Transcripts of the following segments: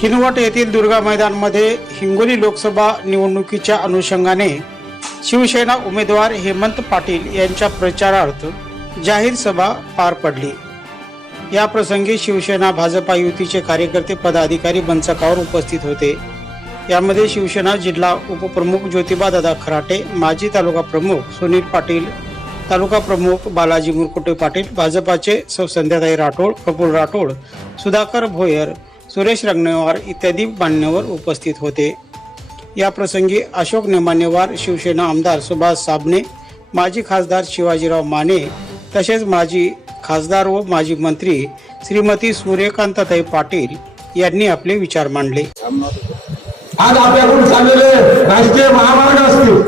किनवट येथील दुर्गा मैदानमध्ये हिंगोली लोकसभा निवडणुकीच्या अनुषंगाने शिवसेना उमेदवार हेमंत पाटील यांच्या प्रचारार्थ जाहीर सभा पार पडली. या प्रसंगी शिवसेना भाजपा युतीचे कार्यकर्ते पदाधिकारी बंचकावर उपस्थित होते. यामध्ये शिवसेना जिल्हा उपप्रमुख ज्योतिबा दादा खराटे माजी तालुका प्रमुख सुनील पाटील तालुका प्रमुख बालाजी मुरकुटे पाटील भाजपाचे सौ संध्याताई राठोड कपूर राठोड सुधाकर भोयर सुरेश रंगनेवार इत्यादी मान्यवर उपस्थित होते. या प्रसंगी अशोक नेमानेवार शिवसेना आमदार सुभाष साबणे माजी खासदार शिवाजीराव माने तसेच माजी खासदार व माजी मंत्री श्रीमती सूर्यकांताताई पाटील यांनी आपले विचार मांडले. आज आपल्याकडून चाललेले राष्ट्रीय महामार्ग असतील.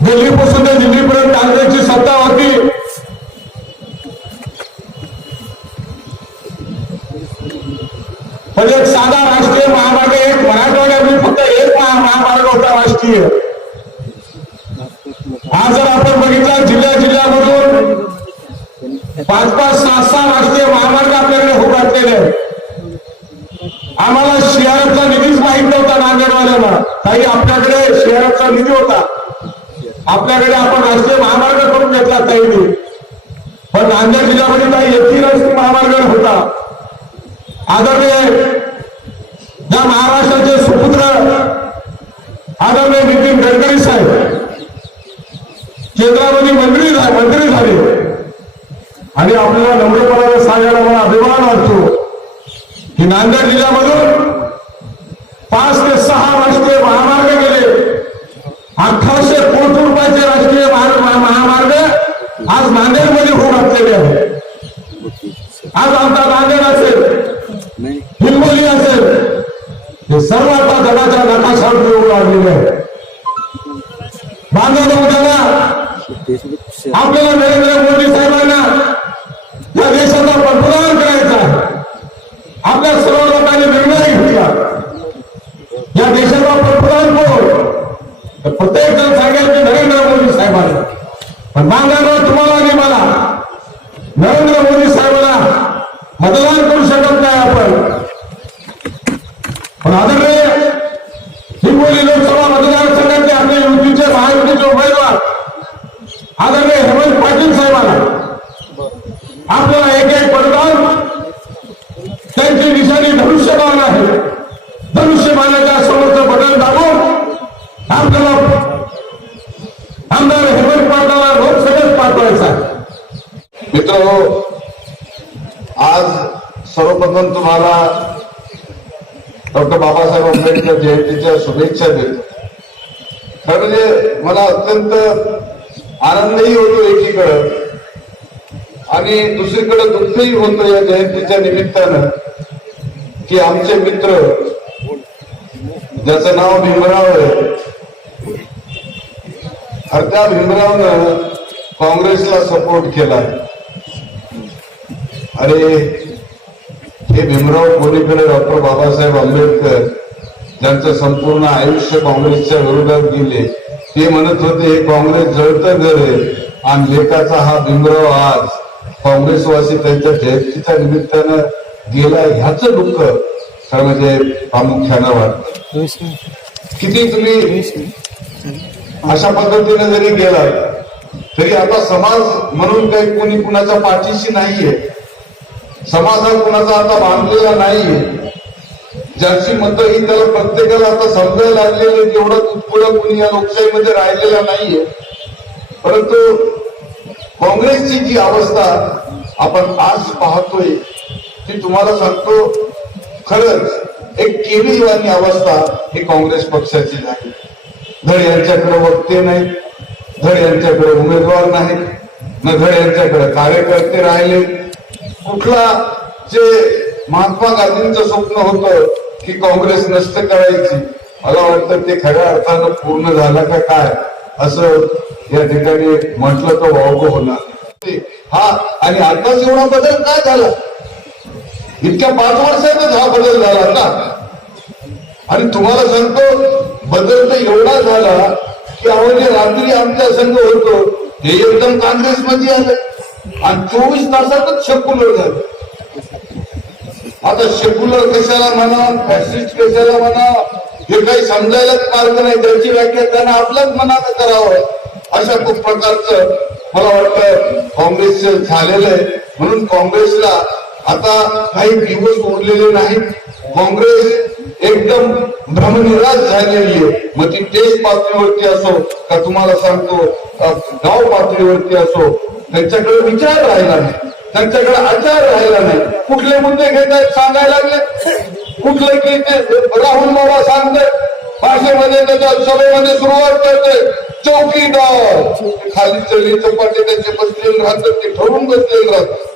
दिल्लीपासून ते दिल्लीपर्यंत काँग्रेसची सत्ता होती. म्हणजे एक साधा राष्ट्रीय महामार्ग एक मराठवाड्यामध्ये फक्त एक महामार्ग होता राष्ट्रीय. आज जर आपण बघितला जिल्ह्या जिल्ह्यामधून पाच पाच सहा सहा राष्ट्रीय महामार्ग आपल्याकडे होऊ आम्हाला शहराचा निधीच माहीत नव्हता नांदेडवाल्याला. काही आपल्याकडे शहराचा निधी होता. आपल्याकडे आपण राष्ट्रीय महामार्ग करून घेतला ताईने. पण नांदेड जिल्ह्यामध्ये काही एकही राष्ट्रीय महामार्ग होता. आदरणीय या महाराष्ट्राचे सुपुत्र आदरणीय नितीन गडकरी साहेब केंद्रामध्ये मंत्री झा- मंत्री झाले. आणि आपल्याला नम्रपणाने सांगायला मला अभिमान वाटतो की नांदेड जिल्ह्यामधून पाच ते सहा राष्ट्रीय महामार्ग गेले. अठराशे कोटी रुपयाचे राष्ट्रीय महामार्ग आज नांदेडमध्ये होऊ घातलेले आहे आज आमचा नांदेड असेल हिंगोली असेल हे सर्व आता जगाच्या नकाशावर येऊ लागलेले आहे. बांधव उद्याला आपल्याला नरेंद्र मोदी साहेबांना या देशाचा पंतप्रधान करायचा आपल्या सर्व लोकांनी निर्णय घेतला. या देशाचा पंतप्रधान कोण? प्रत्येक जण सांगेल की नरेंद्र मोदी साहेबांना. पण बांधव तुम्हाला आणि मला नरेंद्र मोदी साहेबांना मतदान करू शकत नाही आपण पण आदरणीय हिंगोली लोकसभा मतदारसंघाचे आपले युतीचे महायुतीचे उमेदवार आदरणीय हेमंत पाटील साहेबांना आपल्याला एक एक मतदान त्यांची निशाणी धनुष्यबाण आहे धनुष्यबाणाच्या समोरचं बटन दाबून आपल्याला आमदार हेमंत पाटलाला लोकसभेत पाठवायचा आहे. मित्र आज सर्वप्रथम तुम्हाला डॉक्टर बाबासाहेब आंबेडकर जयंतीच्या शुभेच्छा देतो. खरं म्हणजे मला अत्यंत आनंदही होतो एकीकडं आणि दुसरीकडे दुःखही होतं या जयंतीच्या निमित्तानं की आमचे मित्र ज्याचं नाव भीमराव आहे अर्ध्या भीमरावनं काँग्रेसला सपोर्ट केला. अरे हे भीमराव कोणीकडे डॉक्टर बाबासाहेब आंबेडकर. ज्यांचं संपूर्ण आयुष्य काँग्रेसच्या विरोधात गेले ते म्हणत होते हे काँग्रेस जळतं घर आहे आणि लेखाचा हा भीमराव आज काँग्रेसवासी त्यांच्या जयंतीच्या निमित्तानं गेला ह्याच दुःख खरं म्हणजे प्रामुख्यानं वाटत. किती तुम्ही अशा पद्धतीने जरी गेलात तरी आता समाज म्हणून काही कोणी कुणाच्या पाठीशी नाहीये. समाज हा कुणाचा आता बांधलेला नाहीये. ज्यांची मतं ही त्याला प्रत्येकाला आता समजायला लागलेली आहेत, एवढं तुटपुडं कुणी या लोकशाहीमध्ये राहिलेला नाहीये. परंतु काँग्रेसची जी अवस्था आपण आज पाहतोय ती तुम्हाला सांगतो खरंच एक केविलवाणी अवस्था ही काँग्रेस पक्षाची झाली. धड यांच्याकडे वक्ते नाहीत धड यांच्याकडे उमेदवार नाहीत न धड यांच्याकडे कार्यकर्ते राहिले. कुठला जे महात्मा गांधींचं स्वप्न होतं ही काँग्रेस नष्ट करायची. मला वाटतं ते खऱ्या अर्थानं पूर्ण झालं का काय असं या ठिकाणी म्हटलं तर वावग होणार. हा आणि आताच एवढा बदल काय झाला? इतक्या पाच वर्षातच हा बदल झाला ना. आणि तुम्हाला सांगतो बदल तर एवढा झाला की अहो रात्री आमच्या संघ होतो हे एकदम काँग्रेसमध्ये आलं. आणि चोवीस तासातच शकुलर झालं आता सेक्युलर कशाला म्हणा फॅसिस्ट कशाला म्हणा हे काही समजायलाच मार्ग नाही. त्याची व्याख्या त्यांना आपल्याच मनात करावं. अशा खूप प्रकारचं मला वाटतं काँग्रेस झालेलं आहे. म्हणून काँग्रेसला आता काही दिवस उरलेले नाहीत. काँग्रेस एकदम भ्रमनिराश झालेली आहे. मग ती देश पातळीवरती असो का तुम्हाला सांगतो गाव पातळीवरती असो त्यांच्याकडे विचार राहिला नाही. त्यांच्याकडे आचार राहिला नाही. कुठले मुद्दे घेत आहेत सांगायला लागले? कुठले की ते राहुल बाबा सांगते भाषेमध्ये त्याच्या सभेमध्ये सुरुवात करते चौकीदार खाली चली चपाटे त्याचे बसलेले राहतात ते ठरून बसलेले राहतात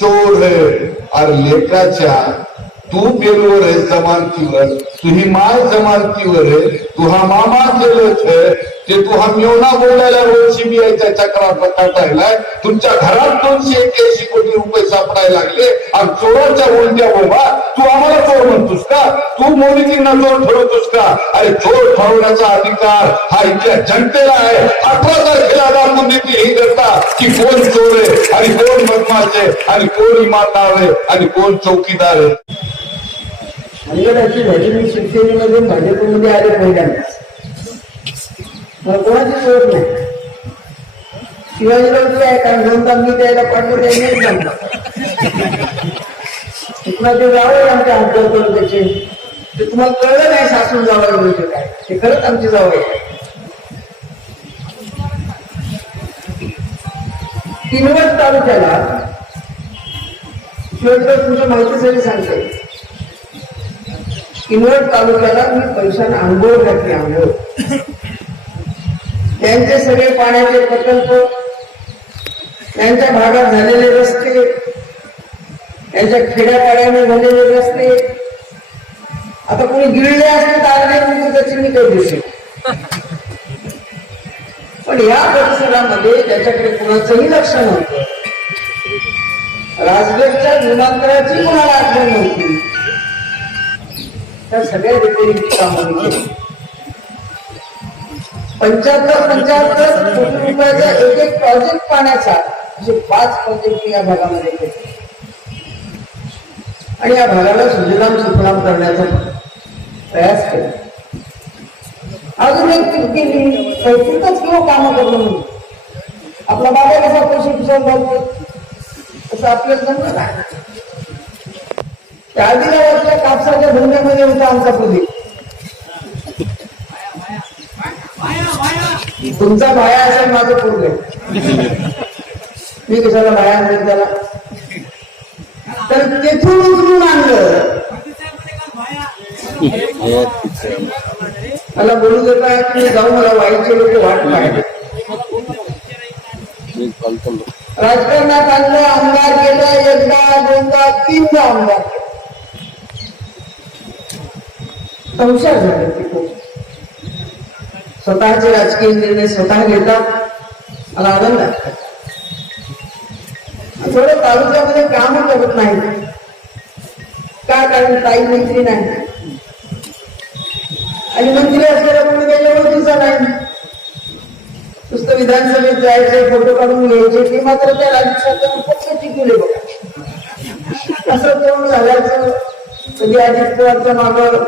चोर है. अरे लेकाच्या तू बेलवर आहे जमानतीवर. तू ही माय जमानतीवर आहे. तू हा मामा केलंच आहे. ते तू हा मेवना बोलायला रोज सीबीआयच्या चक्रात काटायलाय तुमच्या घरात दोनशे एक्क्याऐंशी कोटी रुपये सापडायला लागले. आणि चोराच्या उलट्या बोंबा तू आम्हाला चोर म्हणतोस का? तू मोदीजींना चोर ठरवतोस का? अरे चोर ठरवण्याचा अधिकार हा इथल्या जनतेला आहे. अठरा तारखेला दाखवून देतील ही जनता की कोण चोर आहे आणि कोण बदमाश आहे आणि कोण इमानदार आहे आणि कोण चौकीदार आहे. अलीकडे अशी शिवसेनेमधून भाजपमध्ये आले पहिल्यांदा मला कोणाची ओळख नाही शिवाजीराव आहे कारण दोन मी त्याला पाठवलं त्यांनी जमलं. कुणाचे जावं आमच्या हातवर करून त्याचे ते तुम्हाला कळलं नाही सासून जावं म्हणजे काय. ते खरंच आमची जावं आहे किनवट तालुक्याला शिवाजीराव तुमच्या माहितीसाठी सांगते किनवट तालुक्याला मी पैशाने आंघोळ घातली आंघोळ. त्यांचे सगळे पाण्याचे प्रकल्प त्यांच्या भागात झालेले रस्ते त्यांच्या खेड्यापाड्याने झालेले रस्ते. आता कोणी गिळले असते तारले त्याची मी काही दिसेल पण या परिसरामध्ये त्याच्याकडे कुणाचंही लक्ष नव्हतं. राजगडच्या विमानतळाची कुणाला आठवण नव्हती? त्या सगळ्या व्यतिरिक्त कामं केली पंच्याहत्तर पंच्याहत्तर कोटी रुपयाचा एक एक प्रोजेक्ट पाण्याचा असे पाच प्रोजेक्ट या भागामध्ये केले. आणि या भागाला सुजलाम सुफलाम करण्याचा प्रयास केला. अजून एक केली कौतुकच किंवा कामं करून आपला बाबा कसा पैसे खिशात घालतो तसं आपल्याला जमलं नाही. त्या आदिलाबादच्या कापसाच्या धंद्यामध्ये होता आमचा प्रदीप. तुमचा भाया असेल माझं पूर्ण मी कशाला भाया असेल त्याला? तर तेथून उचलून आणलं. मला बोलू देता की जाऊ मला वाईचे लोक वाट पाहिजे. राजकारणात आणलं आमदार केला एकदा दोनदा तीनदा आमदार. केलं. संसार झाले ते स्वतःचे राजकीय निर्णय स्वतः घेतात मला आनंद आहे. थोडं तालुक्यामध्ये काम करत नाही का? कारण ताई मंत्री नाही. आणि मंत्री असलेला कोणी काही ओळखीचा नाही. नुसतं विधानसभेत जायचे फोटो काढून घ्यायचे ते मात्र त्या राज्यात फक्त टिकवले बघा. असं करून झाल्याचं कधी अजित पवारच्या मागं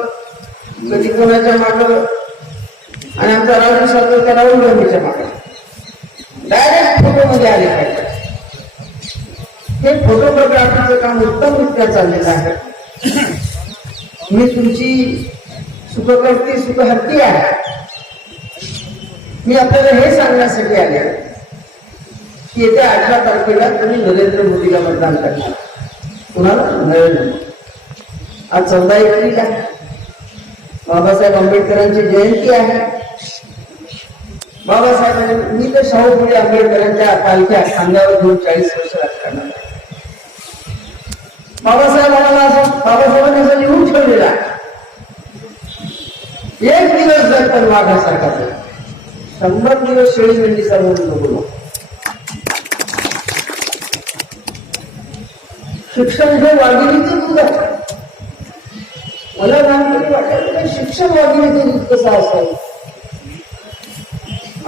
कधी कोणाच्या मागं आणि आमचा राजू त्या राहुल गांधीच्या मागे. डायरेक्ट फोटोमध्ये आले पाहिजे. हे फोटोग्राफीचं काम उत्तमरित्या चाललेलं आहे. मी तुमची सुखकर्ती सुखहर्ती आहे. मी आपल्याला हे सांगण्यासाठी आले की येत्या अठरा तारखेला तुम्ही नरेंद्र मोदीला मतदान करणार. कुणाला? नरेंद्र मोदी. आज चौदा एप्रिल आहे. बाबासाहेब आंबेडकरांची जयंती आहे. बाबासाहेबांनी मी तर शाहू फुले आंबेडकरांच्या पालख्या खांद्यावर घेऊन चाळीस वर्ष राजकारण बाबासाहेब आम्हाला असं बाबासाहेबांनी असं लिहून ठेवलेला एक दिवस जर पण वाघासारखा शंभर दिवस शेळी मेंढीचा म्हणून नको शिक्षण हे वाघिणीचं दूध आहे. मला लहानपणी वाटायचं शिक्षण वाघिणीचं दूध कसं असावं?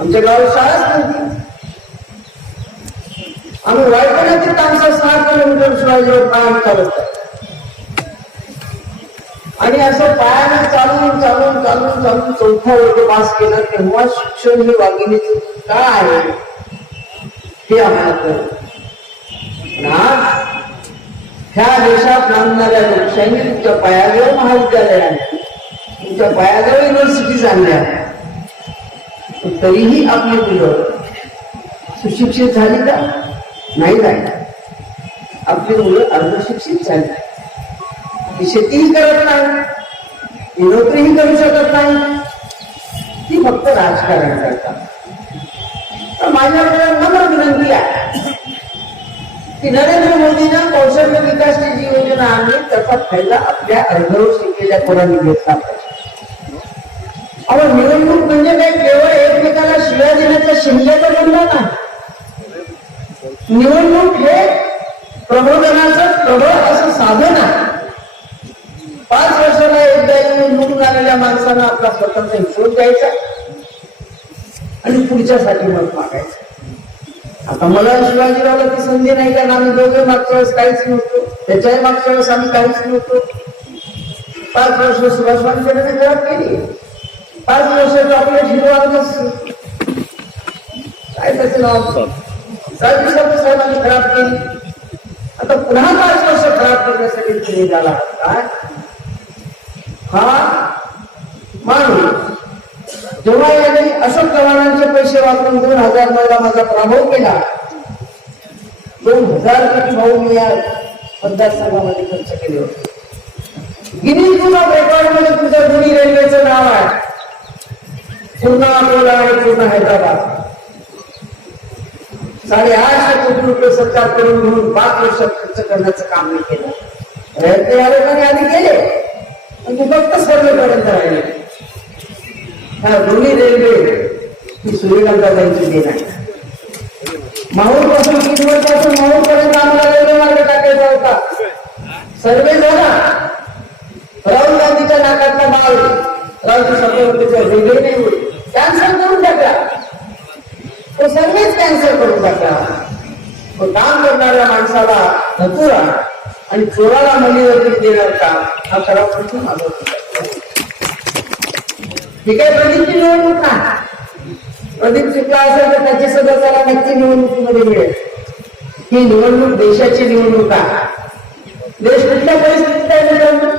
आमच्या गावात शाळाच नाही. आम्ही वायकण्याचे तामसा सहा किलोमीटर शिवाजीवर पाय चालत आणि असं पायाने चालून चालून चालून चालून चौथा वर्ग पास केला तेव्हा शिक्षण हे वागिनीचं काय आहे? हे आम्हाला कळलं. आज ह्या देशात नांदणाऱ्या लोकशाहीने तुमच्या पायाजवळ महाविद्यालयाने तुमच्या पायाजवळ युनिव्हर्सिटीज आणल्या. आहे तरीही आपली मुलं सुशिक्षित झाली का? नाही झाली. आपली मुलं अर्धशिक्षित झाली. ती शेतीही करत नाही. ती नोकरीही करू शकत नाही. ती फक्त राजकारण करतात. तर माझ्याकडे मला विनंती आहे. की नरेंद्र मोदीनं कौशल्य विकासची जी योजना आणली त्याचा फायदा आपल्या अर्धवर शिकलेल्या कोणाने घेतला पाहिजे? अहो निवडणूक म्हणजे काय केवळ एकमेकाला शिव्या देण्याचा शिंद्याचा बंधन नाही निवडणूक हे प्रबोधनाचं प्रबळ असं साधन आहे पाच वर्षाला एकदा येऊन निवडून आलेल्या माणसानं आपला स्वतःचा हिशोब द्यायचा आणि पुढच्यासाठी मत मागायचं. आता मला शिवाजीरावला ती संधी नाही कारण आम्ही दोघे मागच्या वेळेस काहीच नव्हतो. त्याच्याही मागच्या वेळेस आम्ही काहीच नव्हतो. पाच वर्ष सुभाष वानखेडेने केली पाच वर्ष आपल्या शिरवाच काय त्याचं नाव? साहेब साहेबांनी खराब केली. आता पुन्हा पाच वर्ष खराब करण्यासाठी तुम्ही झाला काय हा पण जेव्हा याने अशोक चव्हाणांचे पैसे वापरून दोन हजार नऊला माझा पराभव केला दोन हजार कोटी भाऊ मी या मतदारसंघामध्ये खर्च केले होते. गिनीज बुक ऑफ रेकॉर्डमध्ये तुझं दोन्ही रेल्वेचं नाव आहे. पूर्ण अकोला आणि पूर्ण हैदराबाद. साडेआठशे कोटी रुपये सरकार करून घेऊन पाच वर्ष खर्च करण्याचं काम मी केलं. प्रयत्न या लोकांनी आधी केले. पण ते फक्त स्पर्धेपर्यंत राहिले. ह्या दोन्ही रेल्वे ही सूर्यकांताबाईंची देण आहे माहूरपासून किंवा पासून माहूर पर्यंत आम्हाला रेल्वे मार्ग टाकायचा होता? सर्वे झाला. राहुल गांधीच्या नाकातला माल राहुल सभापतीचा रेल्वे नाही होईल कॅन्सल करून टाकला तो सर्वेच कॅन्सल करून टाकला तो काम करणाऱ्या माणसाला नकुरा आणि चोराला मलीवरती देणार काम हा खरा प्रश्न माझा होता. ही काय प्रदीपची निवडणूक ना प्रदीप चुकला असेल तर त्याची सदस्याला त्याला नक्की निवडणुकीमध्ये मिळेल. ही निवडणूक देशाची निवडणूक आहे. देश कुठल्या परिस्थितीत आहे मित्रांनो?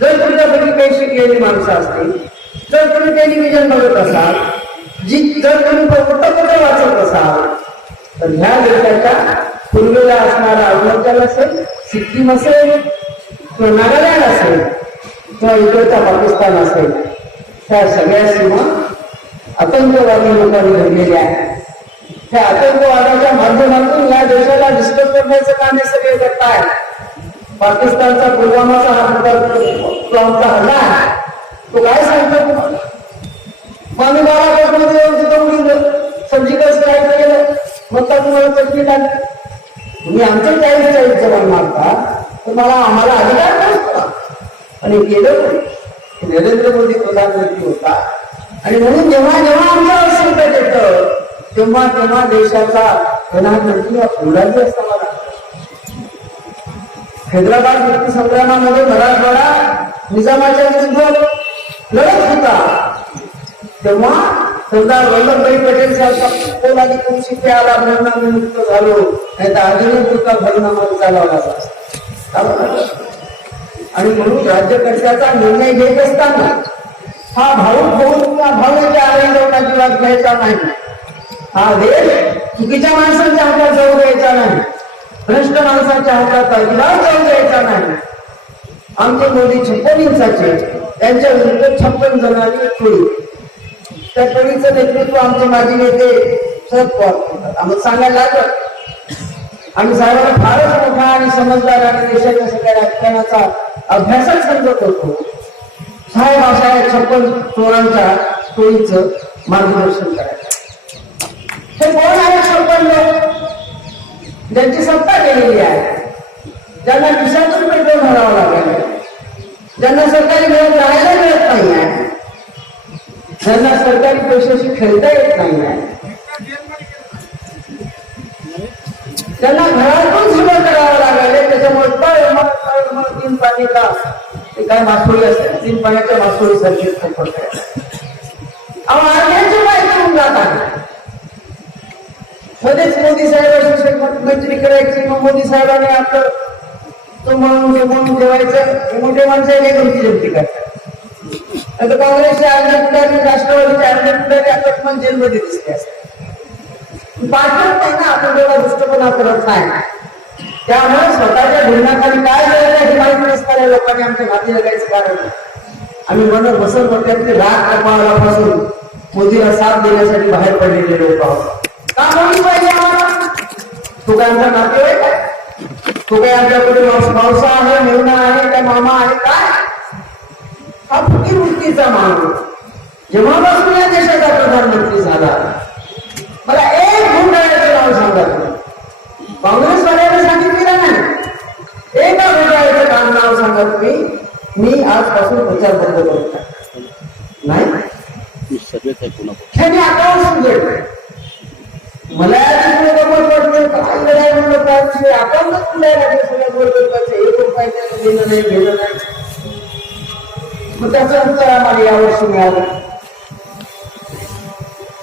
जर तुमच्यापैकी काही शिकलेली माणसं असतील जर तुम्ही टेलिव्हिजन बघत असाल जी जर तुम्ही वृत्तपत्र वाचत असाल तर ह्या देशाच्या पूर्वेला असणारा अरुणाचल असेल सिक्कीम असेल किंवा नागालँड असेल किंवा इकडचा पाकिस्तान असेल. त्या सगळ्या सीमा आतंकवादी लोकांनी भरलेल्या आहेत. त्या आतंकवादाच्या माध्यमातून या देशाला डिस्टर्ब करण्याचं काम हे सगळे करतायत पाकिस्तानचा पुलवामाचा हा मोठा हल्ला आहे. तो काय सांगतो तुम्हाला? बारा कोटमध्ये येऊन तिथं उडील सर्जिकल स्ट्राईक केलं मग त्या तुम्हाला चटणी टाकली तुम्ही आमचे चाळीस चाळीस जवान मारता तर मला आम्हाला अधिकार नसतो. आणि गेलं पण. नरेंद्र मोदी प्रधानमंत्री होता आणि म्हणून जेव्हा जेव्हा आमच्या संकट येतं तेव्हा तेव्हा देशाचा प्रधानमंत्री हा फुलाजी असावा लागतो. हैदराबाद मुक्ती संग्रामामध्ये मराठवाडा निजामाच्या विरुद्ध लढत होता तेव्हा सरदार वल्लभभाई पटेल साहेब आणि तुमची ते आला भरणा विमुक्त झालो नाही तर अजूनही तुका भरणा मध्ये चालवला चालवला. आणि म्हणून राज्यकर्त्याचा निर्णय घेत असताना हा भाऊ होऊन किंवा भावनेच्या आनंदावर अजिबात घ्यायचा नाही. हा देश चुकीच्या माणसांच्या हातात जाऊ द्यायचा नाही. भ्रष्ट माणसाच्या हातात अजिबात जाऊ द्यायचा नाही. आमचे मोदी छप्पन इंचाचे त्यांच्या विरुद्ध छप्पन जणांनी टोळी त्या टोळीचं नेतृत्व आमचे माजी नेते शरद पवार करतात. आम्हाला सांगायला लागलं आम्ही साहेबांना फारच मोठा आणि समजदार आणि देशाच्या सगळ्या व्याख्यानाचा अभ्यासच समजत होतो साहेब अशा या छप्पन चोरांच्या टोळीच मार्गदर्शन करायचं. हे कोण आहे छप्पन लोक? ज्यांची सत्ता गेलेली आहे. ज्यांना विषातून पेट्रोल भरावं लागेल. ज्यांना सरकारी घरात जायला मिळत नाही आहे ज्यांना सरकारी पैशाशी खेळता येत नाही आहे त्यांना घरातून सगळं करावं लागेल त्याच्यामुळे तळमळ तळमळ तीन पाणी का ती काय मासोळी असते तीन पाण्याच्या मासोळी सारखी पडते अहो अर्ध्यांची माहिती होऊन जात आहे. मध्येच मोदी साहेब मैत्री करायची मग मोदी साहेबांनी आपलं तो म्हणून हे म्हणून ठेवायचं मोठे माणसं हे गमती जमती करतात. आता काँग्रेसचे अर्ध्या पुढारी राष्ट्रवादीचे अर्ध्या पुढारी आता पण जेलमध्ये दिसले असतात पाठवत नाही ना आपण तेवढा दुष्टपणा करत नाही. त्यामुळे स्वतःच्या धोरणाखाली काय करायचं हे माहिती नसणाऱ्या लोकांनी आमच्या माती लागायचं कारण? आम्ही म्हणत बसत होत्यातले राग कपाळापासून. मोदीला साथ देण्यासाठी बाहेर पडलेले लोक आहोत. का म्हणून पाहिजे आम्हाला? काय आमचा नातेवाईक आहे? काय आमच्याकडे मावसा आहे मेवणा आहे काय मामा आहे काय? हा फुटी वृत्तीचा माणूस. जेव्हापासून या देशाचा प्रधानमंत्री झाला मला एक घोटाळ्याचं नाव सांगा. तुम्ही काँग्रेसवाल्याने सांगितलेलं नाही. एका घोटाळ्याचं काम नाव सांगा तुम्ही? मी आजपासून प्रचार बंद करतो नाही? त्यांनी अकाउंट उघडले मला याची पुढे गंमत वाटते काय लढाई म्हणलं काय अकाउंटच खुलायला लागले. सगळ्या एक रुपये त्याचं देणं नाही घेणं नाही. मग त्याचं उत्तर आम्हाला यावर्षी मिळालं.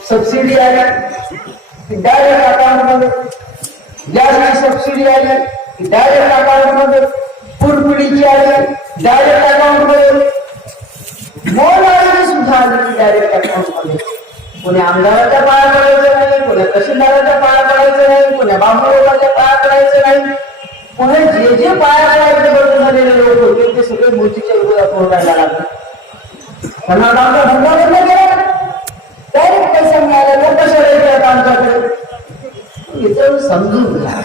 सबसिडी आली. डायरेक्ट अकाउंटमध्ये. गॅसची सबसिडी आली. डायरेक्ट अकाउंटमध्ये. पुरपिढीची आली. डायरेक्ट अकाउंटमध्ये. मोल आलेली सुद्धा आली डायरेक्ट अकाउंटमध्ये. कोणी आमदाराच्या पाया पडायचं नाही कोणी तहसीलदाराच्या पाया पडायचं नाही कोणी बांबूच्या पाया पडायचं नाही. पुणे जे जे पाया पडायचे बदल झालेले लोक होते ते सगळे मोदीच्या विरोधात बोलायला लागले. त्यांना आमचा धंदा बंद केला डायरेक्ट पैसा मिळाला मग कशाला येतात आमच्याकडे इथं समजून घ्या.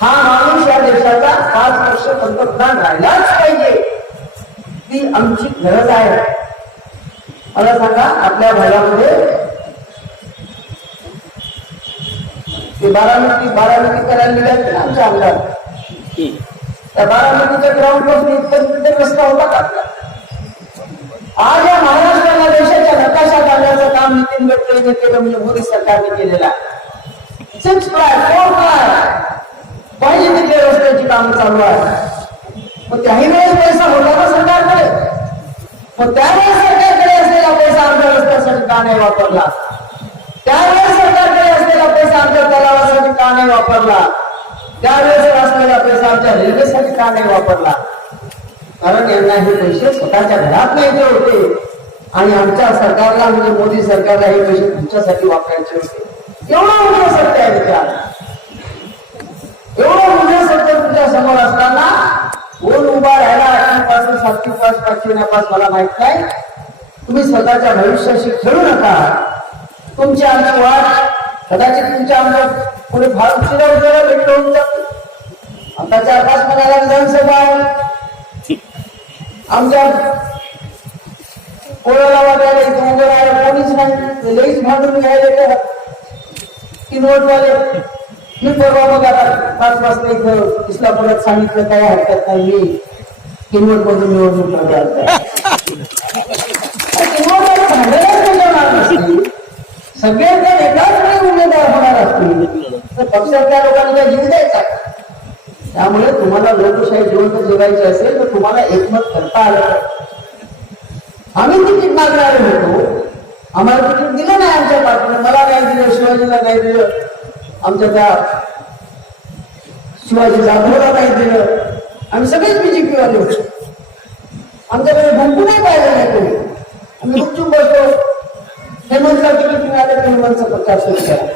हा माणूस या देशाचा पाच वर्ष पंतप्रधान राहिलाच पाहिजे. ती आमची गरज आहे. मला सांगा आपल्या भागामध्ये ते बारामती बारामती करायला निघाले ना आमचे आमदार त्या बारामतीच्या ग्राउंडपासून इथपर्यंत रस्ता होता का? आज या महाराष्ट्राला देशाच्या नकाशा काढण्याचं काम नितीन गडकरीने केलं म्हणजे मोदी सरकारने केलेलं आहे. सिक्स प्लाय फोर प्लाय पाहिजे तिथे रस्त्याची कामं चालू आहे मग त्याही वेळेस पैसा होता ना सरकारकडे? मग त्यावेळेस सरकारकडे असलेला पैसा आमच्या रस्त्यासाठी का नाही वापरला? त्यावेळेस सरकारकडे असलेला पैसा आमच्या तलावासाठी का नाही वापरला? त्यावेळेस असलेला पैसा आमच्या रेल्वेसाठी का नाही वापरला? कारण यांना हे पैसे स्वतःच्या घरात न्यायचे होते. आणि आमच्या सरकारला म्हणजे मोदी सरकारला हे पैसे तुमच्यासाठी वापरायचे होते. एवढं मोठं सत्य आहे त्याच्यात एवढं मोठं सत्य तुमच्यासमोर असताना कोण उभा राहिला आठवी पासून सातवी पास पाचवी नापास मला माहीत नाही. तुम्ही स्वतःच्या भविष्याशी खेळू नका. तुमची आमची वाट कदाचित तुमच्या आमच्या पुढे फार उशिरा उशिरा भेट होऊन जात. आता चार पाच महिन्याला विधानसभा आहे. आमच्या कोणाला वाटायला इथं उभं राहायला कोणीच नाही. लईच भांडून घ्यायला की नोटवाले. मी परवा मग आता पाच वाजता इथं इस्लापुरात सांगितलं काय हरकत नाही मी. किनवट मधून निवडणूक लढवणार. किनवटवाले सगळे एकाच वेळी उमेदवार होणार असतील. तर पक्षात त्या काय जीव द्यायचा त्यामुळे तुम्हाला लोकशाही जिवंत जगायची असेल तर तुम्हाला एकमत करता आलं आम्ही तिकीट मागणारे होतो. आम्हाला तिकीट दिलं नाही आमच्या पाठीने मला नाही दिलं? शिवाजीला नाही दिलं? आमच्या त्या शिवाजी जाधवला नाही दिलं? आम्ही सगळेच मी वाले होतो. आमच्याकडे भंकू नाही पाहिजे नाही कोणी. आम्ही गुपचूप बसतो हेमंतला तुम्ही मिळालं की हेमंतचा प्रचार सुरू केला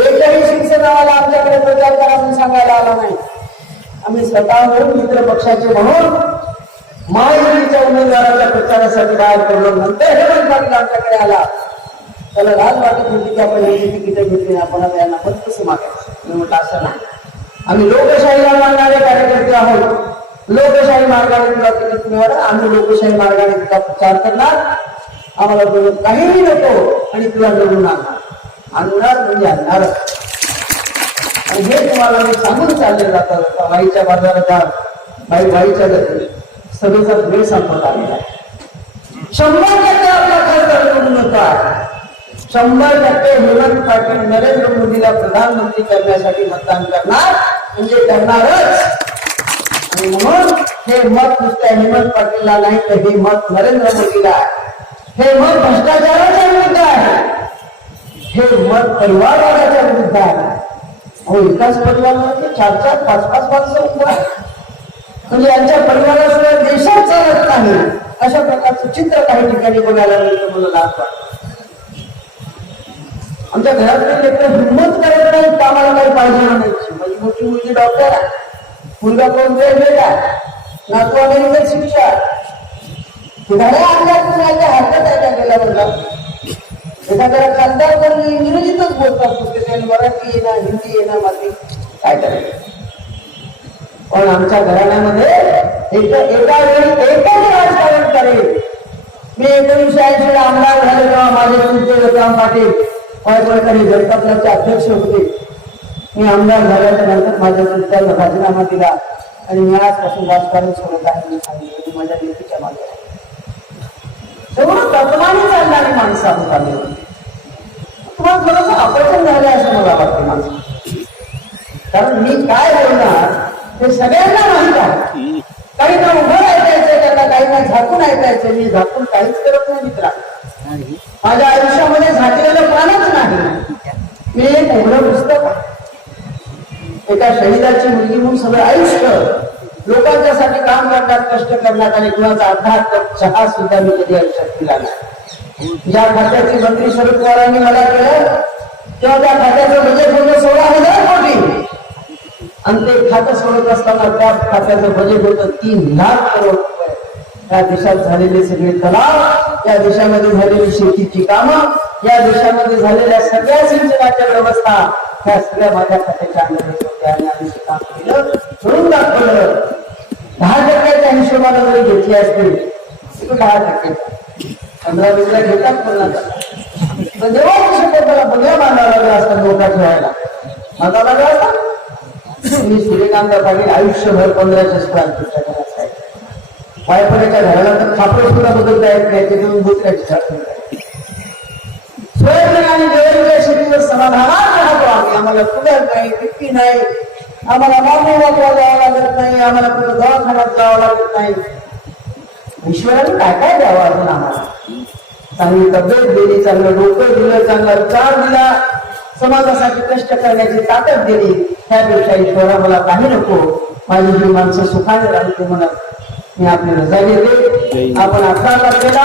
एकही शिवसेनावाला आमच्याकडे प्रचार करा म्हणून सांगायला आला नाही. आम्ही स्वतःहून मित्र पक्षाचे म्हणून महायुतीच्या उमेदवाराच्या प्रचारासाठी बाहेर पडलो नंतर हेमंत पाटील आमच्याकडे आला. त्याला राज वाटत होती की आपण यांची तिकीट भेटली आपण यांना पण कसं मागायचं. मी म्हटलं असं नाही. आम्ही लोकशाहीला मानणारे कार्यकर्ते आहोत. लोकशाही मार्गाने तुला तिकीट मिळालं आम्ही लोकशाही मार्गाने तुला प्रचार करणार आम्हाला बोलून काहीही नको आणि तुला निवडून आणणार. आणणार म्हणजे आणणार आणि हे तुम्हाला मी सांगून चालले जातात. बाईच्या बाजारात जा. बाई बाईच्या घरी. सगळेचा वेळ संपत आलेला आहे. शंभर टक्के आपला खासदार करू नका शंभर टक्के हेमंत पाटील नरेंद्र मोदीला प्रधानमंत्री करण्यासाठी मतदान करणार म्हणजे करणारच. आणि म्हणून हे मत नुसत्या हेमंत पाटीलला नाही तर हे मत नरेंद्र मोदीला आहे. हे मत भ्रष्टाचाराच्या विरुद्ध आहे. हे मत परिवारवादाच्या विरुद्ध आहे. अहो एकाच परिवारामध्ये चार चार पाच पाच माणसं उभं आहे म्हणजे यांच्या परिवाराशिवाय देशात चालत नाही. अशा प्रकारचं चित्र काही ठिकाणी बघायला मिळतं मला लाभ आमच्या घरातले लेकर हिंमत करत नाही कामाला काही पाहिजे म्हणायची. माझी मोठी मुलगी डॉक्टर आहे. मुलगा कोण? वेगवेगळा नातू अमेरिकेत शिक्षा आल्या अंगात माझ्या हातात आहे त्या गेल्यावरला एखाद्याला खासदार पण इंग्रजीतच बोलतात. पुस्तके मराठी येणार हिंदी येणार माती काय करायचं? पण आमच्या घराण्यामध्ये एक एका वेळी एकच राजकारण करेल. मी एकोणीसशे ऐंशी आमदार झाले तेव्हा माझे चुलते रतराम पाटील वायपळकरी गणपतलाचे अध्यक्ष होते. मी आमदार झाल्याच्यानंतर माझ्या चुलत्याला राजीनामा दिला आणि मी आजपासून राजकारण सोडत आहे मी सांगितलं. माझ्या लेखीच्या मागे आहे. तेवढं तत्वाने चालणारी माणसं आहोत आम्ही. तुम्हाला थोडंसं अपचन झालं असं मला वाटतं. माझं कारण मी काय बोलणार? ते सगळ्यांना माहीत आहे. काही ना उभं ऐकायचंय त्यांना काही ना झाकून ऐकायचंय. मी झाकून काहीच करत नाही मित्रा. माझ्या आयुष्यामध्ये झाकलेलं पानच नाही. मी एक उघडं पुस्तक आहे. एका शहीदाची मुलगी म्हणून सगळं आयुष्य लोकांच्यासाठी काम करण्यात कष्ट करण्यात आणि कुणाचा अर्धा कप चहा सुद्धा मी कधी आयुष्यात पिला नाही. ज्या खात्याची मंत्री शरद पवारांनी मला केलं तेव्हा त्या खात्याचं बजेट होतं सोळा हजार कोटी. आणि ते खातं सोडत असताना त्या खात्याचं बजेट होतं तीन लाख करोड रुपये. त्या देशात झालेले सगळे तलाव या देशामध्ये झालेली शेतीची कामं या देशामध्ये झालेल्या सगळ्या सिंचनाच्या व्यवस्था त्या सगळ्या माझ्या खात्याच्या अंगाने होत्या आणि आम्ही काम केलं. करून दाखवलं दहा टक्क्याच्या हिशोबाने जरी घेतली असतील दहा टक्के. पंधरा वीसला घेतात पण जेव्हा हिशोब मला बंगल्या बांधावा लागला असता नोटा ठेवायला. बांधावा लागला असता? मी सूर्यकांत पाटील आयुष्यभर पंधराच्या स्क्वेअर फुटच्या घरात राहायचो. वायफळ्याच्या घराला तर खापड सुद्धा बदलता येत नाही ते दुसऱ्याची छात सोयाबीन आणि जैविक शेतीवर समाधानात राहतो आम्ही. आम्हाला सुधार नाही किती नाही. आम्हाला मागणी वापरा जावं लागत नाही. आम्हाला कुठं दवाखान्यात जावं लागत नाही. ईश्वराने काय काय द्यावं अजून आम्हाला? चांगली तब्येत दिली चांगलं डोकं दिलं चांगला विचार दिला. समाजासाठी कष्ट करण्याची ताकद दिली. त्यापेक्षा ईश्वरा मला काही नको. माझी जी माणसं सुखाने राहते म्हणत मी आपली रजा घेते आपण अठरा तारखेला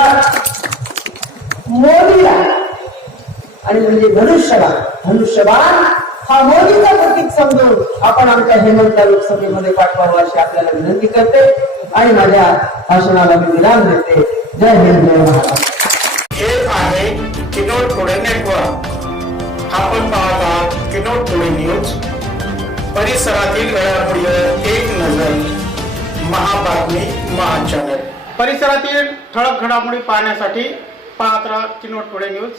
मोदीला. आणि म्हणजे धनुष्यबाण धनुष्यबाण हा मोदीचा प्रतीक समजून आपण आमच्या हेमंत लोकसभेमध्ये पाठवावं अशी आपल्याला विनंती करते. आणि माझ्या भाषणाला मी विराम देते. जय हिंद जय महाराष्ट्र हे आहे किनोड पुणे नेटवर्क. आपण पाहत आहात किनोट पुणे न्यूज. परिसरातील घडामोडीवर एक नजर. महाबातमी महाचॅनल. परिसरातील ठळक घडामोडी पाहण्यासाठी पाहत राहा किनोट पुणे न्यूज.